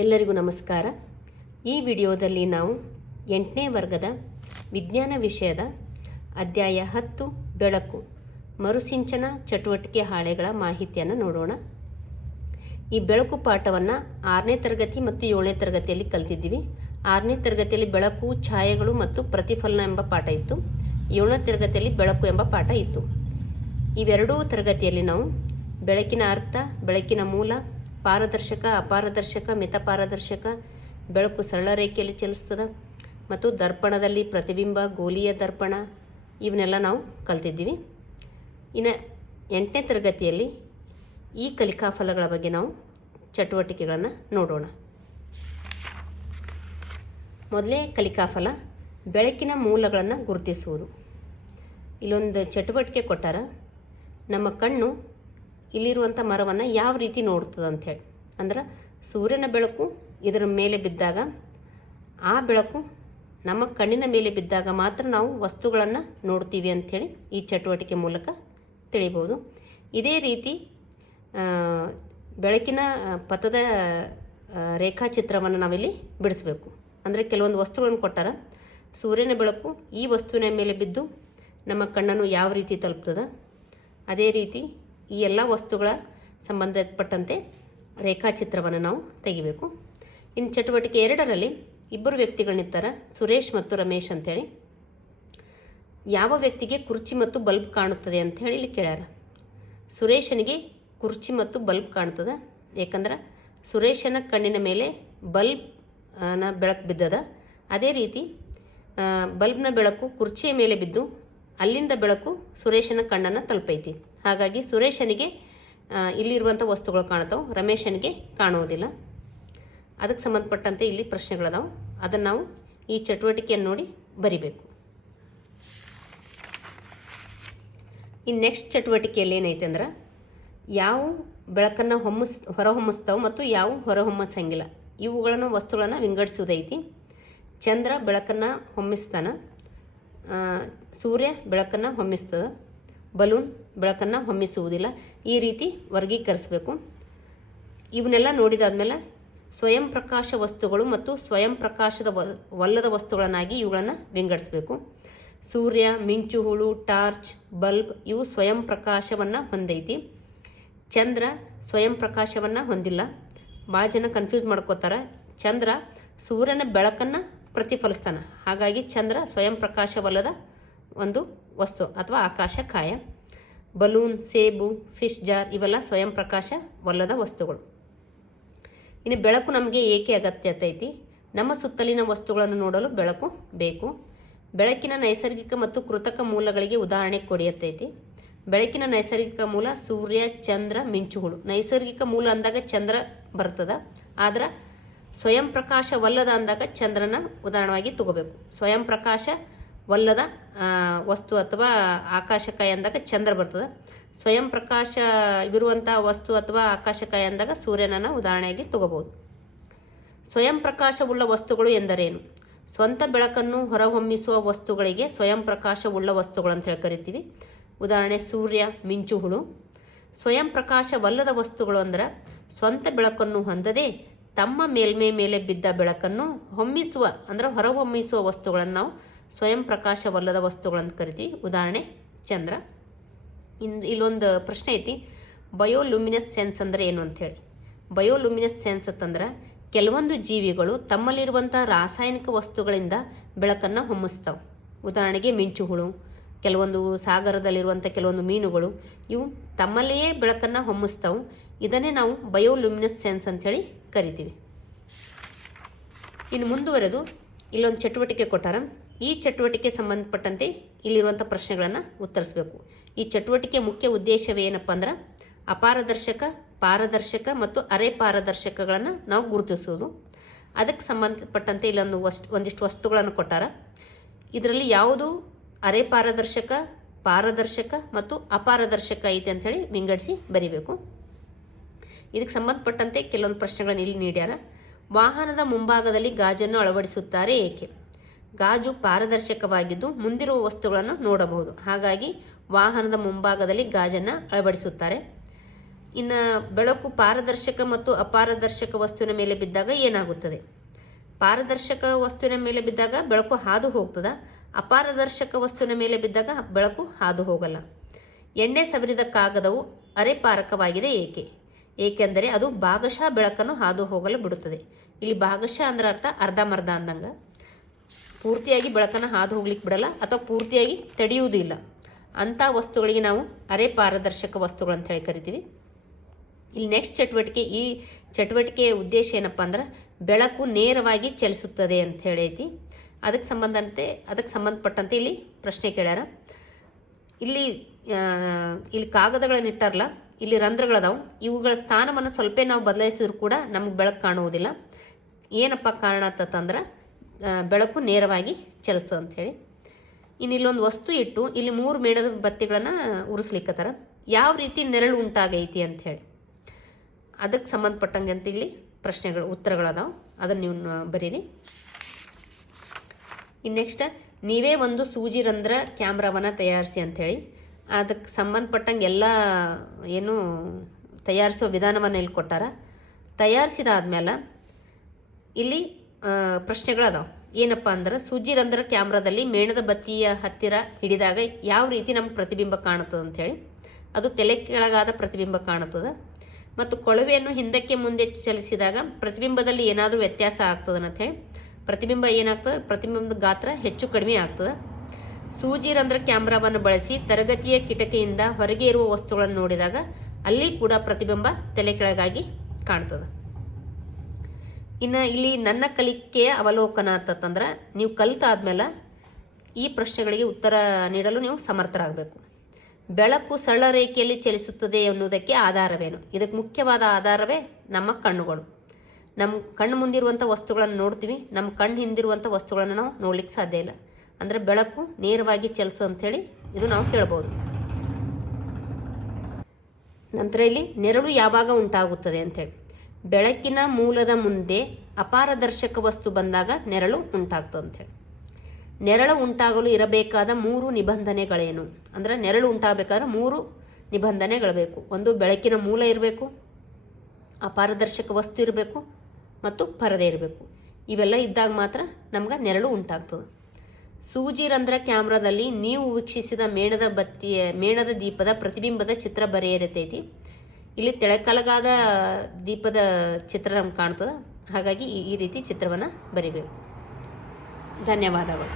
ಎಲ್ಲರಿಗೂ ನಮಸ್ಕಾರ. ಈ ವಿಡಿಯೋದಲ್ಲಿ ನಾವು 8ನೇ ವರ್ಗದ ವಿಜ್ಞಾನ ವಿಷಯದ ಅಧ್ಯಾಯ 10 ಬೆಳಕು ಮರುಸಿಂಚನ ಚಟುವಟಿಕೆ ಹಾಳೆಗಳ ಮಾಹಿತಿಯನ್ನು ನೋಡೋಣ. ಈ ಬೆಳಕು ಪಾಠವನ್ನು 6ನೇ ತರಗತಿ ಮತ್ತು 7ನೇ ತರಗತಿಯಲ್ಲಿ ಕಲಿತಿದ್ದೀವಿ. 6ನೇ ತರಗತಿಯಲ್ಲಿ ಬೆಳಕು, ಛಾಯೆಗಳು ಮತ್ತು ಪ್ರತಿಫಲನ ಎಂಬ ಪಾಠ ಇತ್ತು. 7ನೇ ತರಗತಿಯಲ್ಲಿ ಬೆಳಕು ಎಂಬ ಪಾಠ ಇತ್ತು. ಇವೆರಡೂ ತರಗತಿಯಲ್ಲಿ ನಾವು ಬೆಳಕಿನ ಅರ್ಥ, ಬೆಳಕಿನ ಮೂಲ, ಪಾರದರ್ಶಕ, ಅಪಾರದರ್ಶಕ, ಮಿತಪಾರದರ್ಶಕ, ಬೆಳಕು ಸರಳ ರೇಖೆಯಲ್ಲಿ ಚಲಿಸ್ತದೆ ಮತ್ತು ದರ್ಪಣದಲ್ಲಿ ಪ್ರತಿಬಿಂಬ, ಗೋಲೀಯ ದರ್ಪಣ ಇವನ್ನೆಲ್ಲ ನಾವು ಕಲ್ತಿದ್ದೀವಿ. ಇನ್ನು 8ನೇ ತರಗತಿಯಲ್ಲಿ ಈ ಕಲಿಕಾ ಫಲಗಳ ಬಗ್ಗೆ ನಾವು ಚಟುವಟಿಕೆಗಳನ್ನು ನೋಡೋಣ. ಮೊದಲೇ ಕಲಿಕಾ ಫಲ ಬೆಳಕಿನ ಮೂಲಗಳನ್ನು ಗುರುತಿಸುವುದು. ಇಲ್ಲೊಂದು ಚಟುವಟಿಕೆ ಕೊಟ್ಟಾರ. ನಮ್ಮ ಕಣ್ಣು ಇಲ್ಲಿರುವಂಥ ಮರವನ್ನು ಯಾವ ರೀತಿ ನೋಡ್ತದೆ ಅಂಥೇಳಿ. ಅಂದ್ರೆ ಸೂರ್ಯನ ಬೆಳಕು ಇದರ ಮೇಲೆ ಬಿದ್ದಾಗ, ಆ ಬೆಳಕು ನಮ್ಮ ಕಣ್ಣಿನ ಮೇಲೆ ಬಿದ್ದಾಗ ಮಾತ್ರ ನಾವು ವಸ್ತುಗಳನ್ನು ನೋಡ್ತೀವಿ ಅಂಥೇಳಿ ಈ ಚಟುವಟಿಕೆ ಮೂಲಕ ತಿಳಿಬೋದು. ಇದೇ ರೀತಿ ಬೆಳಕಿನ ಪಥದ ರೇಖಾಚಿತ್ರವನ್ನು ನಾವಿಲ್ಲಿ ಬಿಡಿಸ್ಬೇಕು. ಅಂದರೆ ಕೆಲವೊಂದು ವಸ್ತುಗಳನ್ನು ಕೊಟ್ಟಾರ. ಸೂರ್ಯನ ಬೆಳಕು ಈ ವಸ್ತುವಿನ ಮೇಲೆ ಬಿದ್ದು ನಮ್ಮ ಕಣ್ಣನ್ನು ಯಾವ ರೀತಿ ತಲುಪ್ತದೆ, ಅದೇ ರೀತಿ ಈ ಎಲ್ಲ ವಸ್ತುಗಳ ಸಂಬಂಧಪಟ್ಟಂತೆ ರೇಖಾಚಿತ್ರವನ್ನು ನಾವು ತೆಗಿಬೇಕು. ಇನ್ನು ಚಟುವಟಿಕೆ 2ರಲ್ಲಿ ಇಬ್ಬರು ವ್ಯಕ್ತಿಗಳನ್ನಿರ್ತಾರೆ, ಸುರೇಶ್ ಮತ್ತು ರಮೇಶ್ ಅಂಥೇಳಿ. ಯಾವ ವ್ಯಕ್ತಿಗೆ ಕುರ್ಚಿ ಮತ್ತು ಬಲ್ಬ್ ಕಾಣುತ್ತದೆ ಅಂಥೇಳಿ ಇಲ್ಲಿ ಕೇಳ್ಯಾರ. ಸುರೇಶನಿಗೆ ಕುರ್ಚಿ ಮತ್ತು ಬಲ್ಬ್ ಕಾಣ್ತದೆ. ಯಾಕಂದ್ರೆ ಸುರೇಶನ ಕಣ್ಣಿನ ಮೇಲೆ ಬಲ್ಬ್ನ ಬೆಳಕು ಬಿದ್ದದ. ಅದೇ ರೀತಿ ಬಲ್ಬ್ನ ಬೆಳಕು ಕುರ್ಚಿಯ ಮೇಲೆ ಬಿದ್ದು ಅಲ್ಲಿಂದ ಬೆಳಕು ಸುರೇಶನ ಕಣ್ಣನ್ನು ತಲುಪೈತಿ. ಹಾಗಾಗಿ ಸುರೇಶನಿಗೆ ಇಲ್ಲಿರುವಂಥ ವಸ್ತುಗಳು ಕಾಣ್ತಾವೆ, ರಮೇಶನಿಗೆ ಕಾಣುವುದಿಲ್ಲ. ಅದಕ್ಕೆ ಸಂಬಂಧಪಟ್ಟಂತೆ ಇಲ್ಲಿ ಪ್ರಶ್ನೆಗಳದಾವೆ. ಅದನ್ನು ನಾವು ಈ ಚಟುವಟಿಕೆಯನ್ನು ನೋಡಿ ಬರಿಬೇಕು. ಇನ್ನು ನೆಕ್ಸ್ಟ್ ಚಟುವಟಿಕೆಯಲ್ಲಿ ಏನೈತೆ ಅಂದ್ರೆ, ಯಾವ ಬೆಳಕನ್ನು ಹೊರಹೊಮ್ಮಿಸ್ತಾವೆ ಮತ್ತು ಯಾವ ಹೊರಹೊಮ್ಮಿಸಂಗಿಲ್ಲ ಇವುಗಳನ್ನು ವಸ್ತುಗಳನ್ನು ವಿಂಗಡಿಸುವುದೈತಿ. ಚಂದ್ರ ಬೆಳಕನ್ನು ಹೊಮ್ಮಿಸ್ತಾನೆ, ಸೂರ್ಯ ಬೆಳಕನ್ನು ಹೊಮ್ಮಿಸ್ತದೆ, ಬಲೂನ್ ಬೆಳಕನ್ನು ಹೊಮ್ಮಿಸುವುದಿಲ್ಲ. ಈ ರೀತಿ ವರ್ಗೀಕರಿಸಬೇಕು. ಇವನ್ನೆಲ್ಲ ನೋಡಿದಾದ್ಮೇಲೆ ಸ್ವಯಂ ಪ್ರಕಾಶ ವಸ್ತುಗಳು ಮತ್ತು ಸ್ವಯಂ ಪ್ರಕಾಶದ ವಲ್ಲದ ವಸ್ತುಗಳನ್ನಾಗಿ ಇವುಗಳನ್ನು ವಿಂಗಡಿಸಬೇಕು. ಸೂರ್ಯ, ಮಿಂಚು ಹುಳು, ಟಾರ್ಚ್, ಬಲ್ಬ್ ಇವು ಸ್ವಯಂ ಪ್ರಕಾಶವನ್ನು ಹೊಂದೈತಿ. ಚಂದ್ರ ಸ್ವಯಂ ಪ್ರಕಾಶವನ್ನು ಹೊಂದಿಲ್ಲ. ಭಾಳ ಜನ ಕನ್ಫ್ಯೂಸ್ ಮಾಡ್ಕೋತಾರೆ. ಚಂದ್ರ ಸೂರ್ಯನ ಬೆಳಕನ್ನು ಪ್ರತಿಫಲಿಸ್ತಾನೆ. ಹಾಗಾಗಿ ಚಂದ್ರ ಸ್ವಯಂ ಪ್ರಕಾಶವಲ್ಲದ ಒಂದು ವಸ್ತು ಅಥವಾ ಆಕಾಶಕಾಯ. ಬಲೂನ್, ಸೇಬು, ಫಿಶ್ ಜಾರ್ ಇವೆಲ್ಲ ಸ್ವಯಂ ಪ್ರಕಾಶವಲ್ಲದ ವಸ್ತುಗಳು. ಇನ್ನು ಬೆಳಕು ನಮಗೆ ಏಕೆ ಅಗತ್ಯತೆ ಐತಿ? ನಮ್ಮ ಸುತ್ತಲಿನ ವಸ್ತುಗಳನ್ನು ನೋಡಲು ಬೆಳಕು ಬೇಕು. ಬೆಳಕಿನ ನೈಸರ್ಗಿಕ ಮತ್ತು ಕೃತಕ ಮೂಲಗಳಿಗೆ ಉದಾಹರಣೆ ಕೊಡಿಯತ್ತೈತಿ. ಬೆಳಕಿನ ನೈಸರ್ಗಿಕ ಮೂಲ ಸೂರ್ಯ, ಚಂದ್ರ, ಮಿಂಚು ಹುಳು. ನೈಸರ್ಗಿಕ ಮೂಲ ಅಂದಾಗ ಚಂದ್ರ ಬರ್ತದ. ಆದ್ರೆ ಸ್ವಯಂ ಪ್ರಕಾಶವಲ್ಲದ ಅಂದಾಗ ಚಂದ್ರನ ಉದಾಹರಣವಾಗಿ ತಗೋಬೇಕು. ಸ್ವಯಂ ಪ್ರಕಾಶವಲ್ಲದ ವಸ್ತು ಅಥವಾ ಆಕಾಶಕಾಯ ಅಂದಾಗ ಚಂದ್ರ ಬರ್ತದೆ. ಸ್ವಯಂ ಪ್ರಕಾಶವಿರುವಂಥ ವಸ್ತು ಅಥವಾ ಆಕಾಶಕಾಯ ಅಂದಾಗ ಸೂರ್ಯನನ್ನು ಉದಾಹರಣೆಯಾಗಿ ತಗೋಬಹುದು. ಸ್ವಯಂ ಪ್ರಕಾಶವುಳ್ಳ ವಸ್ತುಗಳು ಎಂದರೇನು? ಸ್ವಂತ ಬೆಳಕನ್ನು ಹೊರಹೊಮ್ಮಿಸುವ ವಸ್ತುಗಳಿಗೆ ಸ್ವಯಂ ಪ್ರಕಾಶವುಳ್ಳ ವಸ್ತುಗಳು ಅಂತ ಹೇಳಿ ಕರಿತೀವಿ. ಉದಾಹರಣೆ ಸೂರ್ಯ, ಮಿಂಚು ಹುಳು. ಸ್ವಯಂ ಪ್ರಕಾಶವಲ್ಲದ ವಸ್ತುಗಳು ಅಂದ್ರೆ ಸ್ವಂತ ಬೆಳಕನ್ನು ಹೊಂದದೆ ತಮ್ಮ ಮೇಲ್ಮೈ ಮೇಲೆ ಬಿದ್ದ ಬೆಳಕನ್ನು ಹೊಮ್ಮಿಸುವ ಅಂದ್ರೆ ಹೊರಹೊಮ್ಮಿಸುವ ವಸ್ತುಗಳನ್ನು ನಾವು ಸ್ವಯಂ ಪ್ರಕಾಶವಲ್ಲದ ವಸ್ತುಗಳಂತ ಕರಿತೀವಿ. ಉದಾಹರಣೆ ಚಂದ್ರ. ಇಲ್ಲೊಂದು ಪ್ರಶ್ನೆ ಐತಿ, ಬಯೋಲುಮಿನೆಸ್ ಸೆನ್ಸ್ ಅಂದರೆ ಏನು ಅಂಥೇಳಿ. ಬಯೋಲುಮಿನೆಸ್ ಸೆನ್ಸ್ ಅಂತಂದ್ರೆ ಕೆಲವೊಂದು ಜೀವಿಗಳು ತಮ್ಮಲ್ಲಿರುವಂಥ ರಾಸಾಯನಿಕ ವಸ್ತುಗಳಿಂದ ಬೆಳಕನ್ನು ಹೊಮ್ಮಿಸ್ತಾವೆ. ಉದಾಹರಣೆಗೆ ಮಿಂಚು ಹುಳು, ಕೆಲವೊಂದು ಸಾಗರದಲ್ಲಿರುವಂಥ ಕೆಲವೊಂದು ಮೀನುಗಳು ಇವು ತಮ್ಮಲ್ಲಿಯೇ ಬೆಳಕನ್ನು ಹೊಮ್ಮಿಸ್ತಾವೆ. ಇದನ್ನೇ ನಾವು ಬಯೋಲುಮಿನೆಸ್ ಸೆನ್ಸ್ ಅಂಥೇಳಿ ಕರಿತೀವಿ. ಇನ್ನು ಮುಂದುವರೆದು ಇಲ್ಲೊಂದು ಚಟುವಟಿಕೆ ಕೊಟ್ಟಾರ. ಈ ಚಟುವಟಿಕೆ ಸಂಬಂಧಪಟ್ಟಂತೆ ಇಲ್ಲಿರುವಂಥ ಪ್ರಶ್ನೆಗಳನ್ನು ಉತ್ತರಿಸಬೇಕು. ಈ ಚಟುವಟಿಕೆ ಮುಖ್ಯ ಉದ್ದೇಶವೇನಪ್ಪ ಅಂದ್ರೆ ಅಪಾರದರ್ಶಕ, ಪಾರದರ್ಶಕ ಮತ್ತು ಅರೆ ಪಾರದರ್ಶಕಗಳನ್ನು ನಾವು ಗುರುತಿಸುವುದು. ಅದಕ್ಕೆ ಸಂಬಂಧಪಟ್ಟಂತೆ ಒಂದಿಷ್ಟು ವಸ್ತುಗಳನ್ನು ಕೊಟ್ಟಾರ. ಇದರಲ್ಲಿ ಯಾವುದು ಅರೆ ಪಾರದರ್ಶಕ, ಪಾರದರ್ಶಕ ಮತ್ತು ಅಪಾರದರ್ಶಕ ಐತೆ ಅಂಥೇಳಿ ವಿಂಗಡಿಸಿ ಬರಿಬೇಕು. ಇದಕ್ಕೆ ಸಂಬಂಧಪಟ್ಟಂತೆ ಕೆಲವೊಂದು ಪ್ರಶ್ನೆಗಳನ್ನು ಇಲ್ಲಿ ನೀಡ್ಯಾರ. ವಾಹನದ ಮುಂಭಾಗದಲ್ಲಿ ಗಾಜನ್ನು ಅಳವಡಿಸುತ್ತಾರೆ ಏಕೆ? ಗಾಜು ಪಾರದರ್ಶಕವಾಗಿದ್ದು ಮುಂದಿರುವ ವಸ್ತುಗಳನ್ನು ನೋಡಬಹುದು. ಹಾಗಾಗಿ ವಾಹನದ ಮುಂಭಾಗದಲ್ಲಿ ಗಾಜನ್ನು ಅಳವಡಿಸುತ್ತಾರೆ. ಇನ್ನು ಬೆಳಕು ಪಾರದರ್ಶಕ ಮತ್ತು ಅಪಾರದರ್ಶಕ ವಸ್ತುವಿನ ಮೇಲೆ ಬಿದ್ದಾಗ ಏನಾಗುತ್ತದೆ? ಪಾರದರ್ಶಕ ವಸ್ತುವಿನ ಮೇಲೆ ಬಿದ್ದಾಗ ಬೆಳಕು ಹಾದು ಹೋಗ್ತದ, ಅಪಾರದರ್ಶಕ ವಸ್ತುವಿನ ಮೇಲೆ ಬಿದ್ದಾಗ ಬೆಳಕು ಹಾದು ಹೋಗಲ್ಲ. ಎಣ್ಣೆ ಸವರಿದ ಕಾಗದವು ಅರೆಪಾರಕವಾಗಿದೆ ಏಕೆ? ಏಕೆಂದರೆ ಅದು ಭಾಗಶಃ ಬೆಳಕನ್ನು ಹಾದು ಹೋಗಲು ಬಿಡುತ್ತದೆ. ಇಲ್ಲಿ ಭಾಗಶಃ ಅಂದ್ರೆ ಅರ್ಥ ಅರ್ಧಂಬರ್ಧ ಅಂದಂಗೆ, ಪೂರ್ತಿಯಾಗಿ ಬೆಳಕನ್ನು ಹಾದು ಹೋಗ್ಲಿಕ್ಕೆ ಬಿಡಲ್ಲ ಅಥವಾ ಪೂರ್ತಿಯಾಗಿ ತಡೆಯುವುದೂ ಇಲ್ಲ. ಅಂಥ ವಸ್ತುಗಳಿಗೆ ನಾವು ಅರೆ ಪಾರದರ್ಶಕ ವಸ್ತುಗಳು ಅಂತ ಹೇಳಿ ಕರಿತೀವಿ. ಇಲ್ಲಿ ನೆಕ್ಸ್ಟ್ ಚಟುವಟಿಕೆ, ಈ ಚಟುವಟಿಕೆಯ ಉದ್ದೇಶ ಏನಪ್ಪ ಅಂದ್ರೆ ಬೆಳಕು ನೇರವಾಗಿ ಚಲಿಸುತ್ತದೆ ಅಂತ ಹೇಳೈತಿ. ಅದಕ್ಕೆ ಸಂಬಂಧಪಟ್ಟಂತೆ ಇಲ್ಲಿ ಪ್ರಶ್ನೆ ಕೇಳ್ಯಾರ. ಇಲ್ಲಿ ಕಾಗದಗಳನ್ನು ಇಟ್ಟಾರಲ್ಲ, ಇಲ್ಲಿ ರಂಧ್ರಗಳದಾವು. ಇವುಗಳ ಸ್ಥಾನವನ್ನು ಸ್ವಲ್ಪ ನಾವು ಬದಲಾಯಿಸಿದ್ರು ಕೂಡ ನಮ್ಗೆ ಬೆಳಕು ಕಾಣುವುದಿಲ್ಲ. ಏನಪ್ಪ ಕಾರಣ ಅಂತಂದ್ರೆ ಬೆಳಕು ನೇರವಾಗಿ ಚಲಿಸ್ತದೆ ಅಂಥೇಳಿ. ಇನ್ನು ಇಲ್ಲೊಂದು ವಸ್ತು ಇಟ್ಟು ಇಲ್ಲಿ 3 ಮೇಣದ ಬತ್ತಿಗಳನ್ನು ಉರಿಸ್ಲಿಕ್ಕತ್ತಾರ. ಯಾವ ರೀತಿ ನೆರಳು ಉಂಟಾಗೈತಿ ಅಂಥೇಳಿ ಅದಕ್ಕೆ ಸಂಬಂಧಪಟ್ಟಂಗೆ ಅಂತ ಇಲ್ಲಿ ಪ್ರಶ್ನೆಗಳು ಉತ್ತರಗಳದಾವು, ಅದನ್ನು ನೀವು ಬರೀರಿ. ಇನ್ನು ನೆಕ್ಸ್ಟ್, ನೀವೇ ಒಂದು ಸೂಜಿ ರಂಧ್ರ ಕ್ಯಾಮ್ರಾವನ್ನು ತಯಾರಿಸಿ ಅಂಥೇಳಿ ಅದಕ್ಕೆ ಸಂಬಂಧಪಟ್ಟಂಗೆ ಎಲ್ಲ ಏನು ತಯಾರಿಸೋ ವಿಧಾನವನ್ನು ಇಲ್ಲಿ ಕೊಟ್ಟಾರ. ತಯಾರಿಸಿದಾದ್ಮೇಲೆ ಇಲ್ಲಿ ಪ್ರಶ್ನೆಗಳದಾವು. ಏನಪ್ಪ ಅಂದ್ರೆ ಸೂಜಿ ರಂಧ್ರ ಕ್ಯಾಮ್ರಾದಲ್ಲಿ ಮೇಣದ ಬತ್ತಿಯ ಹತ್ತಿರ ಹಿಡಿದಾಗ ಯಾವ ರೀತಿ ನಮ್ಗೆ ಪ್ರತಿಬಿಂಬ ಕಾಣುತ್ತದೆ ಅಂಥೇಳಿ. ಅದು ತಲೆ ಕೆಳಗಾದ ಪ್ರತಿಬಿಂಬ ಕಾಣುತ್ತದೆ. ಮತ್ತು ಕೊಳವೆಯನ್ನು ಹಿಂದಕ್ಕೆ ಮುಂದೆ ಚಲಿಸಿದಾಗ ಪ್ರತಿಬಿಂಬದಲ್ಲಿ ಏನಾದರೂ ವ್ಯತ್ಯಾಸ ಆಗ್ತದೆ ಅಂಥೇಳಿ. ಪ್ರತಿಬಿಂಬ ಏನಾಗ್ತದೆ? ಪ್ರತಿಬಿಂಬದ ಗಾತ್ರ ಹೆಚ್ಚು ಕಡಿಮೆ ಆಗ್ತದೆ. ಸೂಜಿ ರಂಧ್ರ ಕ್ಯಾಮ್ರಾವನ್ನು ಬಳಸಿ ತರಗತಿಯ ಕಿಟಕಿಯಿಂದ ಹೊರಗೆ ಇರುವ ವಸ್ತುಗಳನ್ನು ನೋಡಿದಾಗ ಅಲ್ಲಿ ಕೂಡ ಪ್ರತಿಬಿಂಬ ತಲೆ ಕೆಳಗಾಗಿ ಕಾಣ್ತದೆ. ಇನ್ನು ಇಲ್ಲಿ ನನ್ನ ಕಲಿಕೆಯ ಅವಲೋಕನ ಅಂತಂದ್ರೆ ನೀವು ಕಲಿತಾದ್ಮೇಲೆ ಈ ಪ್ರಶ್ನೆಗಳಿಗೆ ಉತ್ತರ ನೀಡಲು ನೀವು ಸಮರ್ಥರಾಗಬೇಕು. ಬೆಳಕು ಸರಳ ರೇಖೆಯಲ್ಲಿ ಚಲಿಸುತ್ತದೆ ಎನ್ನುವುದಕ್ಕೆ ಆಧಾರವೇನು? ಇದಕ್ಕೆ ಮುಖ್ಯವಾದ ಆಧಾರವೇ ನಮ್ಮ ಕಣ್ಣುಗಳು. ನಮ್ಮ ಕಣ್ಣು ಮುಂದಿರುವಂಥ ವಸ್ತುಗಳನ್ನು ನೋಡ್ತೀವಿ, ನಮ್ಮ ಕಣ್ಣು ಹಿಂದಿರುವಂಥ ವಸ್ತುಗಳನ್ನು ನಾವು ನೋಡ್ಲಿಕ್ಕೆ ಸಾಧ್ಯ ಇಲ್ಲ. ಅಂದರೆ ಬೆಳಕು ನೇರವಾಗಿ ಚಲಿಸು ಅಂಥೇಳಿ ಇದು ನಾವು ಹೇಳ್ಬೋದು. ನಂತರ ಇಲ್ಲಿ ನೆರಳು ಯಾವಾಗ ಉಂಟಾಗುತ್ತದೆ ಅಂಥೇಳಿ. ಬೆಳಕಿನ ಮೂಲದ ಮುಂದೆ ಅಪಾರದರ್ಶಕ ವಸ್ತು ಬಂದಾಗ ನೆರಳು ಉಂಟಾಗ್ತದೆ ಅಂಥೇಳಿ. ನೆರಳು ಉಂಟಾಗಲು ಇರಬೇಕಾದ 3 ನಿಬಂಧನೆಗಳೇನು? ಅಂದರೆ ನೆರಳು ಉಂಟಾಗಬೇಕಾದ್ರೆ 3 ನಿಬಂಧನೆಗಳು ಬೇಕು. ಒಂದು, ಬೆಳಕಿನ ಮೂಲ ಇರಬೇಕು, ಅಪಾರದರ್ಶಕ ವಸ್ತು ಇರಬೇಕು ಮತ್ತು ಪರದೆ ಇರಬೇಕು. ಇವೆಲ್ಲ ಇದ್ದಾಗ ಮಾತ್ರ ನಮ್ಗೆ ನೆರಳು ಉಂಟಾಗ್ತದೆ. ಸೂಜಿ ರಂಧ್ರ ಕ್ಯಾಮ್ರಾದಲ್ಲಿ ನೀವು ವೀಕ್ಷಿಸಿದ ಮೇಣದ ದೀಪದ ಪ್ರತಿಬಿಂಬದ ಚಿತ್ರ ಬರೆಯಿರತೈತಿ. ಇಲ್ಲಿ ತೆಳಕಲಗಾದ ದೀಪದ ಚಿತ್ರ ನಮ್ಗೆ ಕಾಣ್ತದೆ. ಹಾಗಾಗಿ ಈ ರೀತಿ ಚಿತ್ರವನ್ನು ಬರಿಬೇಕು. ಧನ್ಯವಾದಗಳು.